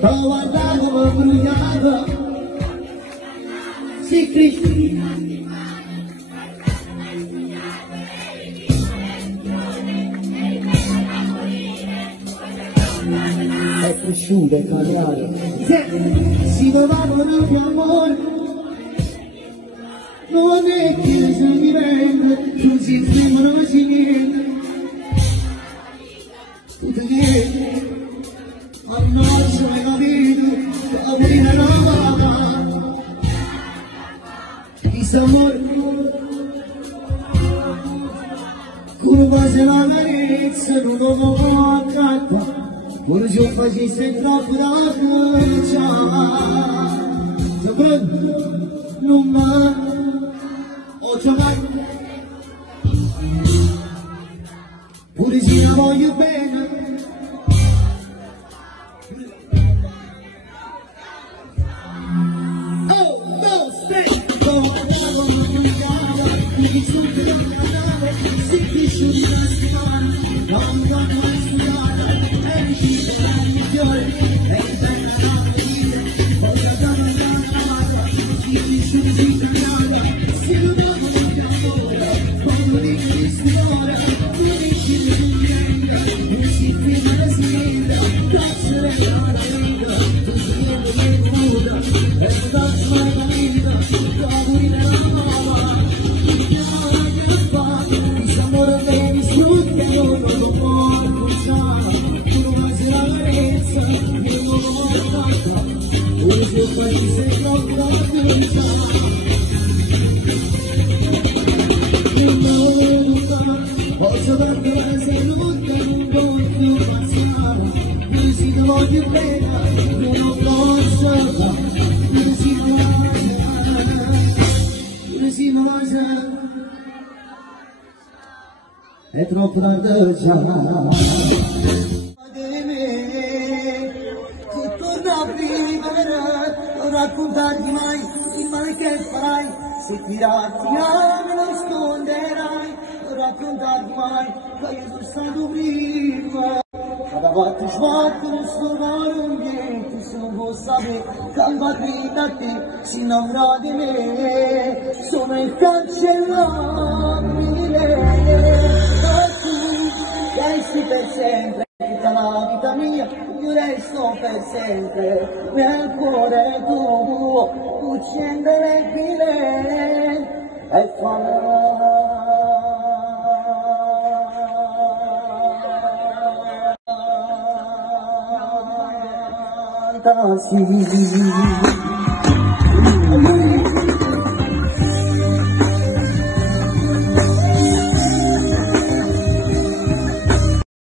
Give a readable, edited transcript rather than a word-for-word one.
guardavo bruciato, si Cristo. È cresciuto il quadrato, si dovevano di amore, non è che se mi rende, tu si fermano si niente, tutto niente, ma non so mai capito, aprire la vada, questo amore, come quasi la carezza, non lo può accattare. Ora se facesse troppo da caccia, non mi ho giocato, pure se la voglio bene. Oh, no, aspetta, posso parlare se non tengo più passare, così non voglio bene, non lo posso fare, così non voglio, è troppo tardi già. Che torna a vivere, non raccontarti mai il male che farai, se tirarti me lo nasconderai. Raccontarti mai che io sono stato prima, cada volta sguardo non sono niente, se non vuoi sapere che la vita a te si innamora di me, sono incancellabile, e tu resti per sempre, tutta la vita mia, io resto per sempre, nel cuore tuo, ucciderei e fantasy.